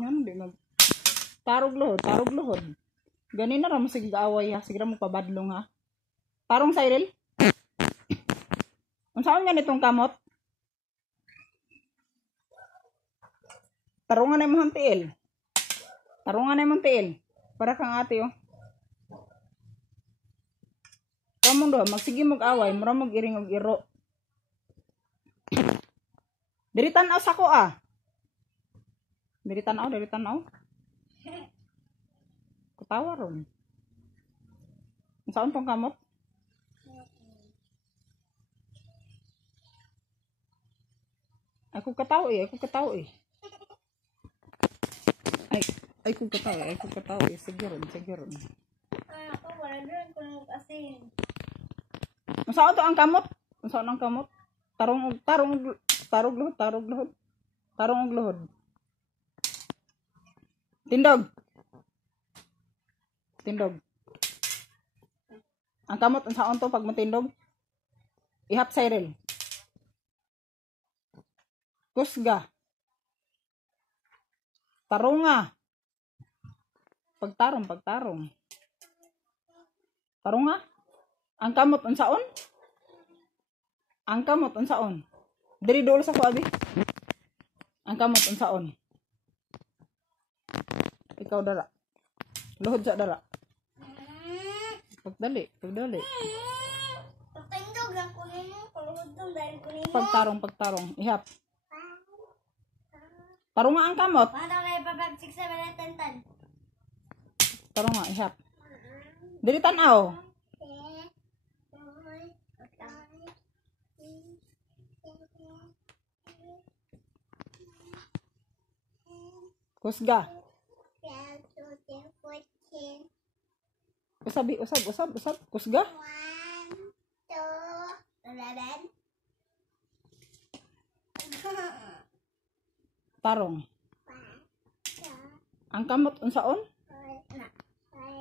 Yan, di mag... Tarog lohod. Ganin na ram sige away ha. Sige ra mo pabadlong ha. Tarong Cyril. Unsaon nga nitong kamot? Tarungan na imong tiil. Para kang ate oh. Kamong do magsige mog away, mura mog iring og iro. Diri tan-aw sako ah. Diri tan-aw. Kutawa ron. Unsaon tong kamot? Ako kataw eh. Ay kung kataw eh. Sige ron. Ako, wala doon kung asin. Unsaon to ang kamot? Tarong og lohod. Tindog. Ang kamot unsaon to pag matindog? Ihap Cyril. Kusga. Tarunga. Pagtarong. Tarunga. Ang kamot unsaon? Diri dolo sa ko abi. Ang kamot unsaon? Ikaw dara. Lohod sa dara. Pagdali. Pagtindog lang ko nino. Paluhod doon dahil ko nino. Pagtarong. Ihap. Tarunga ang kamot. Paano kayo pa 5, 6, 7, 8, 10, 10? Tarunga, ihap. Dili tan-aw. Kusga. Usab. Kusga. 1, 2, 11. Tarong. Ang kamot unsaon?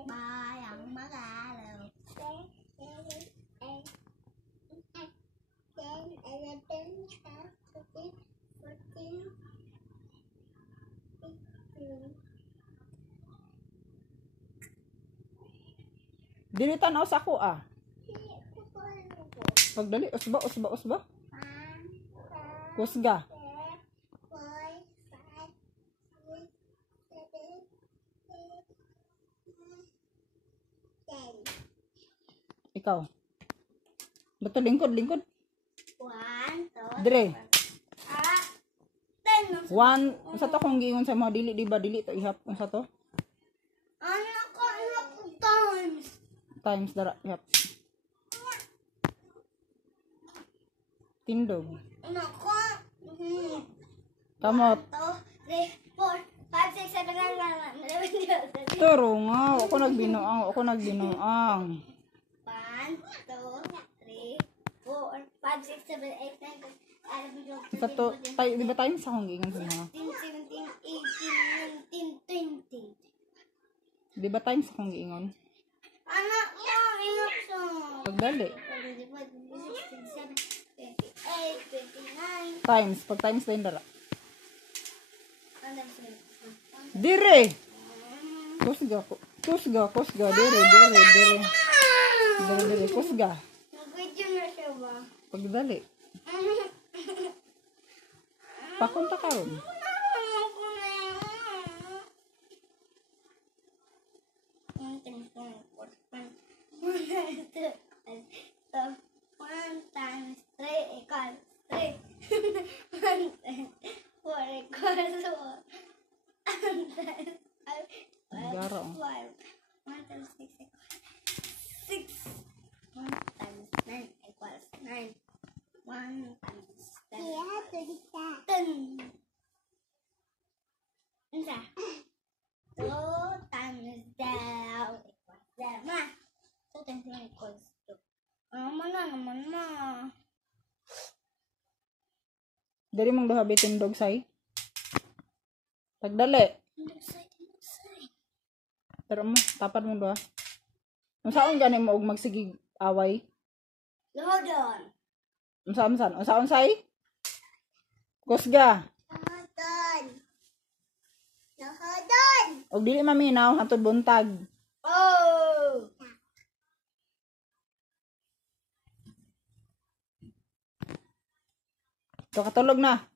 Bayang magalaw. 10, 11, 12, 13, 14. Dili tan-aw sa ako ah. Pagdali, usba. Kusga. Ikaw. Beto lingkod. 1, 2, Dire. 10. 1, sa to kung giingon sa mga dili, diba? Dili to ihap. Sa to? Anak ko, times. Times dara, ihap. Tindog. Anak ko. Kamot. 2, 3, 4, 5, 6, 7, 8, 9, 10, 11, 12, 13. Turo nga. Ako nagbinuang. 1, 2, 3, 4, 5, 6, 7, 8, 9, 10, 11, 12, 13, Sa to, 14, tayo, di ba tayo sa kung giingon sa mga? 15, 17, 18, 19, 20. Di ba tayo sa kung giingon? Anak ko, ingat siya. Pagdali. 28, 29. Times. Pag times tayo dara. Dire. Kusga. Dire. Kusga. Nag-video na siya ba? Pagdali. Pakunta karon. So, 1 times 3 equals 3. 1 times 4 equals 4. 1 times 5 Garo. 12. 1 times 6 equals 6. 1 times 9 equals 9. 1 times 10 equals 10. Isa. 2 times 0 equals 0. Ma, 2 times 0 equals 2. Naman ma. Dari mong duha bitin dog say. Pagdali. Pero mo, tapad mong duha. Unsaon gani mo og magsigig away? Lohodon. Unsaon say? Kusga. Lohodon. Nahodon. Og dili maminaw hangtod buntag. Oh. So katulog na.